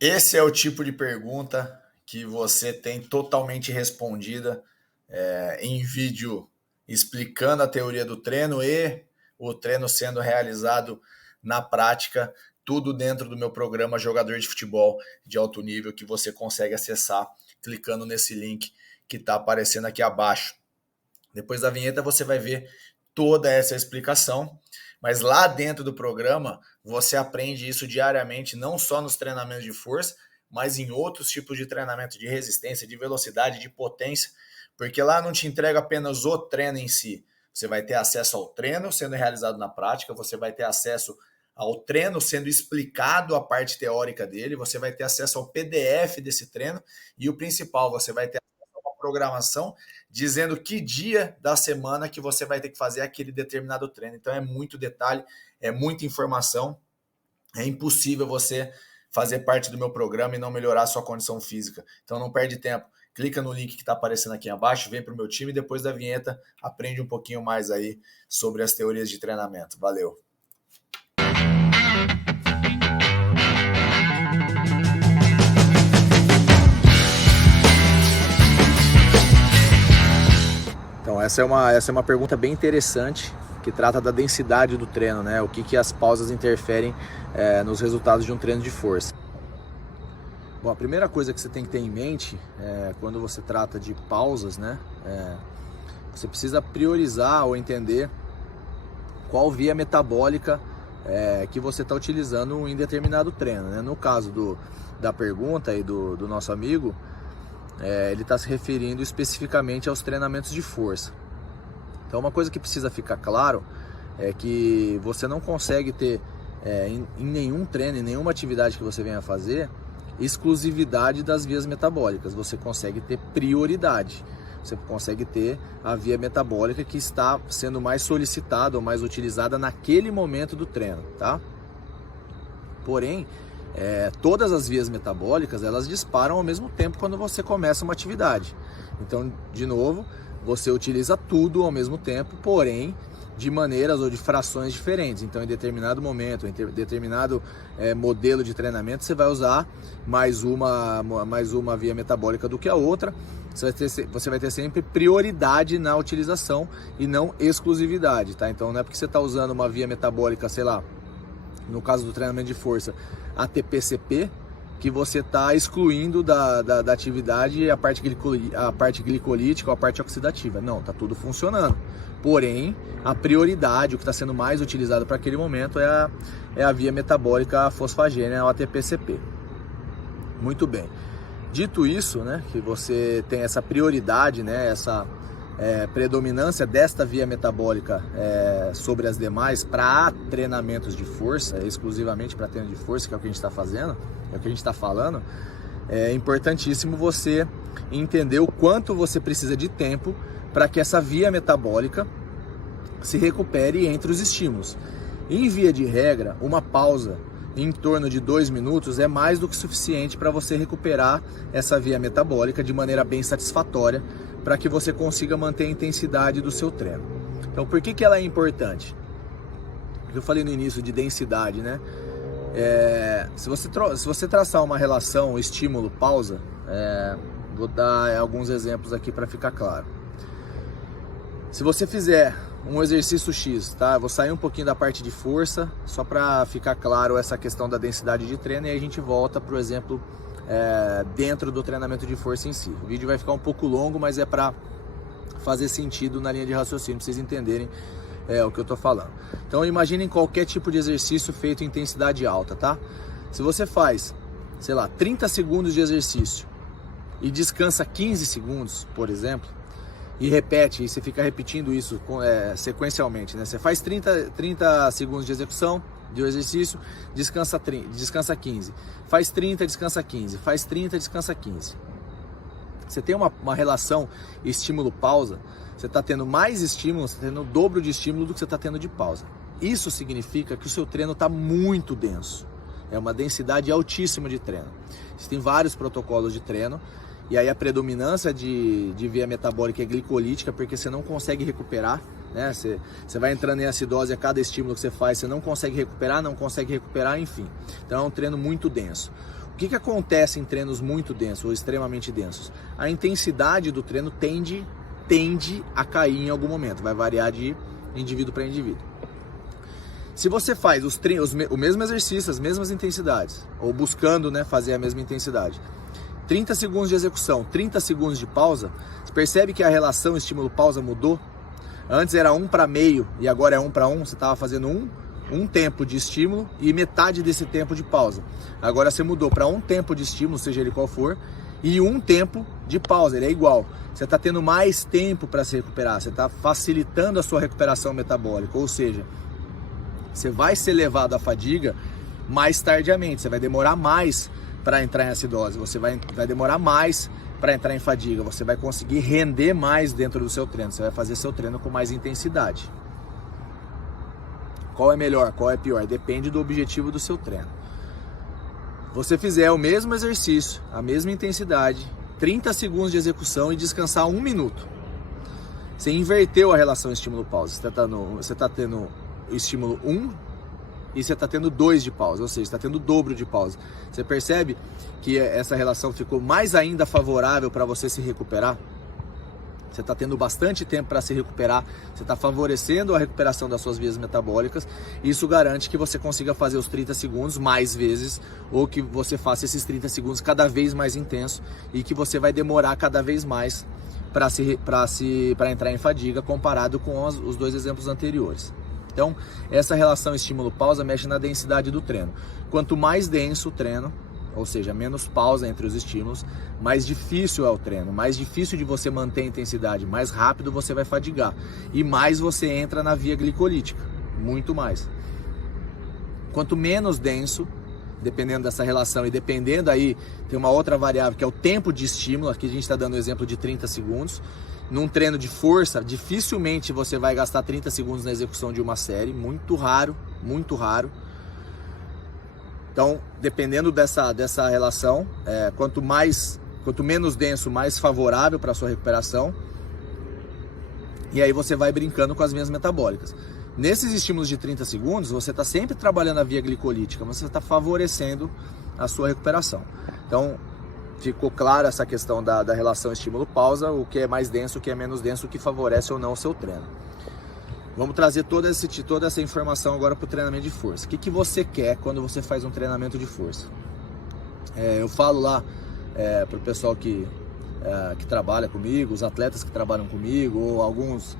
Esse é o tipo de pergunta que você tem totalmente respondida em vídeo explicando a teoria do treino e o treino sendo realizado na prática, tudo dentro do meu programa Jogador de Futebol de Alto Nível, que você consegue acessar clicando nesse link que está aparecendo aqui abaixo. Depois da vinheta você vai ver toda essa explicação, mas lá dentro do programa você aprende isso diariamente, não só nos treinamentos de força, mas em outros tipos de treinamento de resistência, de velocidade, de potência, porque lá não te entrega apenas o treino em si. Você vai ter acesso ao treino sendo realizado na prática, você vai ter acesso ao treino sendo explicado a parte teórica dele, você vai ter acesso ao PDF desse treino e o principal, você vai ter acesso a uma programação dizendo que dia da semana que você vai ter que fazer aquele determinado treino. Então é muito detalhe, é muita informação, é impossível você fazer parte do meu programa e não melhorar a sua condição física. Então não perde tempo. Clica no link que está aparecendo aqui abaixo, vem para o meu time e depois da vinheta aprende um pouquinho mais aí sobre as teorias de treinamento. Valeu! Então essa é uma pergunta bem interessante, que trata da densidade do treino, né? O que as pausas interferem nos resultados de um treino de força. Bom, a primeira coisa que você tem que ter em mente quando você trata de pausas, né? Você precisa priorizar ou entender qual via metabólica que você está utilizando em determinado treino, né? No caso da pergunta aí do nosso amigo, ele está se referindo especificamente aos treinamentos de força. Então uma coisa que precisa ficar claro é que você não consegue ter em nenhum treino, em nenhuma atividade que você venha fazer, exclusividade das vias metabólicas. Você consegue ter prioridade, você consegue ter a via metabólica que está sendo mais solicitada ou mais utilizada naquele momento do treino, tá? Porém, todas as vias metabólicas, elas disparam ao mesmo tempo quando você começa uma atividade. Então, de novo, você utiliza tudo ao mesmo tempo, porém de maneiras ou de frações diferentes. Então, em determinado momento, em determinado modelo de treinamento, você vai usar mais uma via metabólica do que a outra. Você vai ter sempre prioridade na utilização e não exclusividade, tá? Então, não é porque você está usando uma via metabólica, sei lá, no caso do treinamento de força, ATP-CP, que você está excluindo da atividade a parte glicolítica ou a parte oxidativa. Não, está tudo funcionando. Porém, a prioridade, o que está sendo mais utilizado para aquele momento é a via metabólica fosfagênea, o ATP-CP. Muito bem. Dito isso, né, que você tem essa prioridade, né, essa predominância desta via metabólica sobre as demais para treinamentos de força, exclusivamente para treino de força, que é o que a gente está fazendo, é o que a gente está falando, é importantíssimo você entender o quanto você precisa de tempo para que essa via metabólica se recupere entre os estímulos. Em via de regra, uma pausa em torno de 2 minutos é mais do que suficiente para você recuperar essa via metabólica de maneira bem satisfatória, para que você consiga manter a intensidade do seu treino. Então, por que ela é importante? Porque eu falei no início de densidade, né? Se você traçar uma relação estímulo-pausa, vou dar alguns exemplos aqui para ficar claro. Se você fizer um exercício X, tá? Eu vou sair um pouquinho da parte de força, só para ficar claro essa questão da densidade de treino, e aí a gente volta para o exemplo dentro do treinamento de força em si. O vídeo vai ficar um pouco longo, mas é para fazer sentido na linha de raciocínio, para vocês entenderem o que eu estou falando. Então imaginem qualquer tipo de exercício feito em intensidade alta, tá? Se você faz, sei lá, 30 segundos de exercício e descansa 15 segundos, por exemplo, e repete, e você fica repetindo isso sequencialmente, né? Você faz 30 segundos de execução do exercício, descansa 15. Faz 30, descansa 15. Faz 30, descansa 15. Você tem uma relação estímulo-pausa, você está tendo mais estímulo, você está tendo o dobro de estímulo do que você está tendo de pausa. Isso significa que o seu treino está muito denso. É uma densidade altíssima de treino. Existem vários protocolos de treino, e aí a predominância de via metabólica é glicolítica, porque você não consegue recuperar né? Você vai entrando em acidose a cada estímulo que você faz, você não consegue recuperar, enfim. Então é um treino muito denso. O que acontece em treinos muito densos ou extremamente densos? A intensidade do treino tende a cair em algum momento, vai variar de indivíduo para indivíduo. Se você faz o mesmo exercício, as mesmas intensidades, ou buscando, né, fazer a mesma intensidade, 30 segundos de execução, 30 segundos de pausa, você percebe que a relação estímulo-pausa mudou? Antes era 1 para meio e agora é 1 para 1, você estava fazendo um tempo de estímulo e metade desse tempo de pausa. Agora você mudou para um tempo de estímulo, seja ele qual for, e um tempo de pausa, ele é igual. Você está tendo mais tempo para se recuperar, você está facilitando a sua recuperação metabólica, ou seja, você vai ser levado à fadiga mais tardiamente, você vai demorar mais para entrar em acidose, você vai demorar mais para entrar em fadiga, você vai conseguir render mais dentro do seu treino, você vai fazer seu treino com mais intensidade. Qual é melhor, qual é pior? Depende do objetivo do seu treino. Você fizer o mesmo exercício, a mesma intensidade, 30 segundos de execução e descansar 1 minuto. Você inverteu a relação estímulo-pausa, você está tendo o estímulo 1 e você está tendo 2 de pausa, ou seja, está tendo o dobro de pausa. Você percebe que essa relação ficou mais ainda favorável para você se recuperar? Você está tendo bastante tempo para se recuperar, você está favorecendo a recuperação das suas vias metabólicas. Isso garante que você consiga fazer os 30 segundos mais vezes, ou que você faça esses 30 segundos cada vez mais intenso e que você vai demorar cada vez mais para entrar em fadiga comparado com os 2 exemplos anteriores. Então, essa relação estímulo-pausa mexe na densidade do treino. Quanto mais denso o treino, ou seja, menos pausa entre os estímulos, mais difícil é o treino, mais difícil de você manter a intensidade, mais rápido você vai fadigar e mais você entra na via glicolítica, muito mais. Quanto menos denso, dependendo dessa relação e dependendo aí, tem uma outra variável que é o tempo de estímulo, aqui a gente está dando o exemplo de 30 segundos, num treino de força, dificilmente você vai gastar 30 segundos na execução de uma série, muito raro, muito raro. Então, dependendo dessa relação, quanto menos denso, mais favorável para a sua recuperação. E aí você vai brincando com as vias metabólicas. Nesses estímulos de 30 segundos, você está sempre trabalhando a via glicolítica, mas você está favorecendo a sua recuperação. Então, ficou clara essa questão da relação estímulo-pausa, o que é mais denso, o que é menos denso, o que favorece ou não o seu treino. Vamos trazer toda essa informação agora para o treinamento de força. O que você quer quando você faz um treinamento de força? Eu falo lá para o pessoal que trabalha comigo, os atletas que trabalham comigo, ou alguns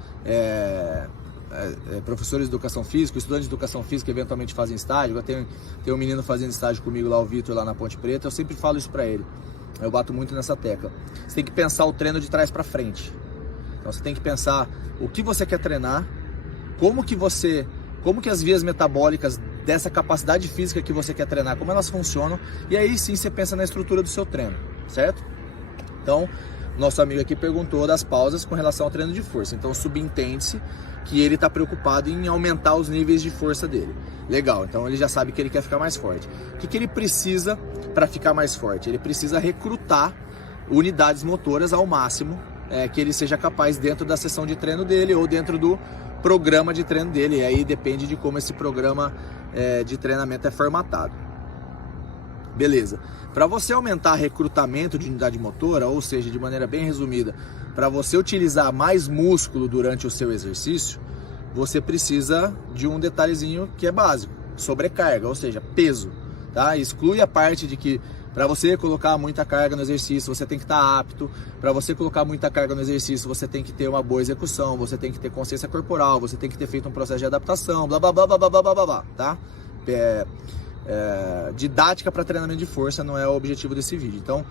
professores de educação física, estudantes de educação física que eventualmente fazem estágio. Eu tenho um menino fazendo estágio comigo lá, o Vitor, lá na Ponte Preta. Eu sempre falo isso para ele. Eu bato muito nessa tecla. Você tem que pensar o treino de trás para frente. Então você tem que pensar o que você quer treinar, como que as vias metabólicas dessa capacidade física que você quer treinar, como elas funcionam, e aí sim você pensa na estrutura do seu treino, certo? Então, nosso amigo aqui perguntou das pausas com relação ao treino de força. Então, subentende-se que ele está preocupado em aumentar os níveis de força dele. Legal, então ele já sabe que ele quer ficar mais forte. O que ele precisa para ficar mais forte? Ele precisa recrutar unidades motoras ao máximo que ele seja capaz dentro da sessão de treino dele ou dentro do programa de treino dele. E aí depende de como esse programa de treinamento é formatado. Beleza. Para você aumentar recrutamento de unidade motora, ou seja, de maneira bem resumida, para você utilizar mais músculo durante o seu exercício, você precisa de um detalhezinho que é básico, sobrecarga, ou seja, peso, tá? Exclui a parte de que para você colocar muita carga no exercício, você tem que estar apto. Para você colocar muita carga no exercício, você tem que ter uma boa execução, você tem que ter consciência corporal, você tem que ter feito um processo de adaptação, blá blá blá blá blá blá blá blá, tá? Didática para treinamento de força não é o objetivo desse vídeo. Então,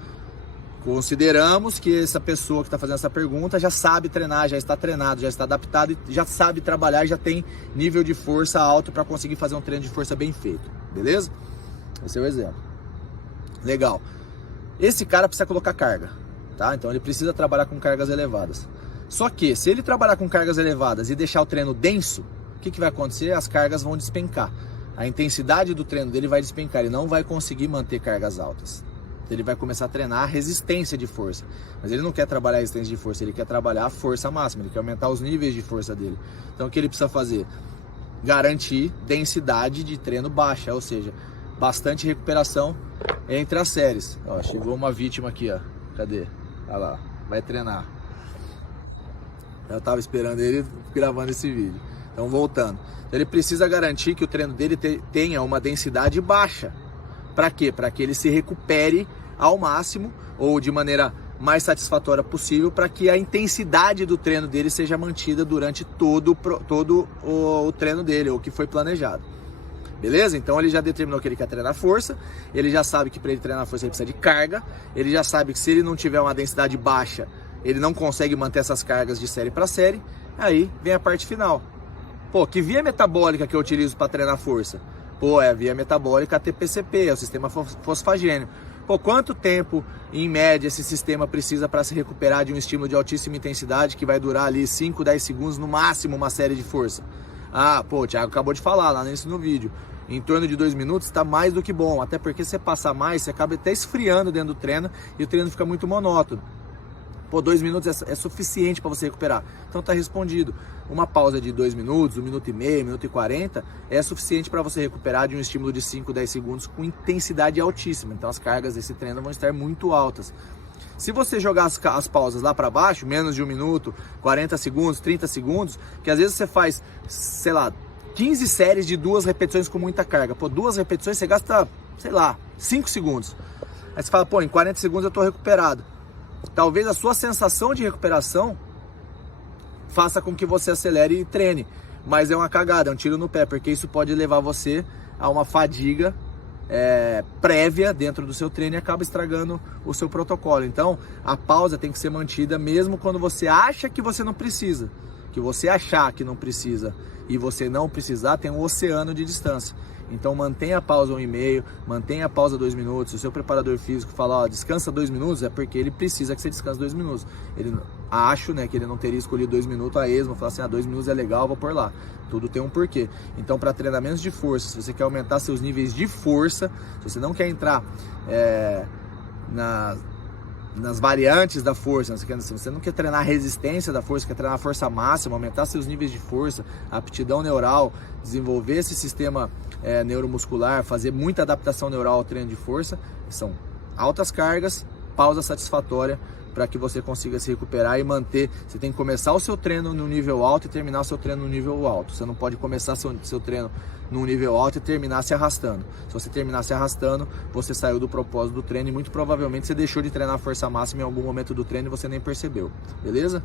consideramos que essa pessoa que está fazendo essa pergunta já sabe treinar, já está treinado, já está adaptado, já sabe trabalhar, já tem nível de força alto para conseguir fazer um treino de força bem feito, beleza? Esse é o exemplo. Legal. Esse cara precisa colocar carga, tá? Então ele precisa trabalhar com cargas elevadas. Só que se ele trabalhar com cargas elevadas e deixar o treino denso, o que vai acontecer? As cargas vão despencar. A intensidade do treino dele vai despencar, ele não vai conseguir manter cargas altas. Ele vai começar a treinar a resistência de força. Mas ele não quer trabalhar a resistência de força, ele quer trabalhar a força máxima, ele quer aumentar os níveis de força dele. Então o que ele precisa fazer? Garantir densidade de treino baixa, ou seja, bastante recuperação entre as séries. Ó, chegou uma vítima aqui, ó. Cadê? Olha lá, vai treinar. Eu tava esperando ele gravando esse vídeo. Então voltando. Ele precisa garantir que o treino dele tenha uma densidade baixa. Para quê? Para que ele se recupere ao máximo ou de maneira mais satisfatória possível, para que a intensidade do treino dele seja mantida durante todo o treino dele, o que foi planejado. Beleza? Então ele já determinou que ele quer treinar força, ele já sabe que para ele treinar força ele precisa de carga, ele já sabe que se ele não tiver uma densidade baixa, ele não consegue manter essas cargas de série para série. Aí vem a parte final. Pô, que via metabólica que eu utilizo para treinar força? Pô, é a via metabólica ATP-CP, é o sistema fosfagênio. Pô, quanto tempo, em média, esse sistema precisa para se recuperar de um estímulo de altíssima intensidade que vai durar ali 5, 10 segundos, no máximo, uma série de força? Ah, pô, o Thiago acabou de falar lá no vídeo. Em torno de 2 minutos está mais do que bom, até porque se você passar mais, você acaba até esfriando dentro do treino e o treino fica muito monótono. Pô, 2 minutos é suficiente para você recuperar. Então tá respondido. Uma pausa de 2 minutos, 1 minuto e meio, 1 minuto e 40 é suficiente para você recuperar de um estímulo de 5, 10 segundos com intensidade altíssima. Então as cargas desse treino vão estar muito altas. Se você jogar as pausas lá para baixo, menos de 1 minuto, 40 segundos, 30 segundos, que às vezes você faz, sei lá, 15 séries de 2 repetições com muita carga. Pô, 2 repetições você gasta, sei lá, 5 segundos. Aí você fala, pô, em 40 segundos eu tô recuperado. Talvez a sua sensação de recuperação faça com que você acelere e treine, mas é uma cagada, é um tiro no pé, porque isso pode levar você a uma fadiga prévia dentro do seu treino e acaba estragando o seu protocolo. Então a pausa tem que ser mantida mesmo quando você acha que você não precisa. Que você achar que não precisa e você não precisar, tem um oceano de distância. Então mantenha a pausa 1,5, mantenha a pausa 2 minutos. Se o seu preparador físico falar, ó, descansa 2 minutos, é porque ele precisa que você descanse 2 minutos. Acho, né, que ele não teria escolhido 2 minutos a esmo, falar assim, 2 minutos é legal, vou pôr lá. Tudo tem um porquê. Então para treinamentos de força, se você quer aumentar seus níveis de força, se você não quer entrar nas variantes da força, se você não quer treinar a resistência da força, quer treinar a força máxima, aumentar seus níveis de força, aptidão neural, desenvolver esse sistema neuromuscular, fazer muita adaptação neural ao treino de força, são altas cargas, pausa satisfatória para que você consiga se recuperar e manter. Você tem que começar o seu treino no nível alto e terminar o seu treino no nível alto. Você não pode começar seu treino no nível alto e terminar se arrastando. Se você terminar se arrastando, você saiu do propósito do treino e muito provavelmente você deixou de treinar a força máxima em algum momento do treino e você nem percebeu. Beleza?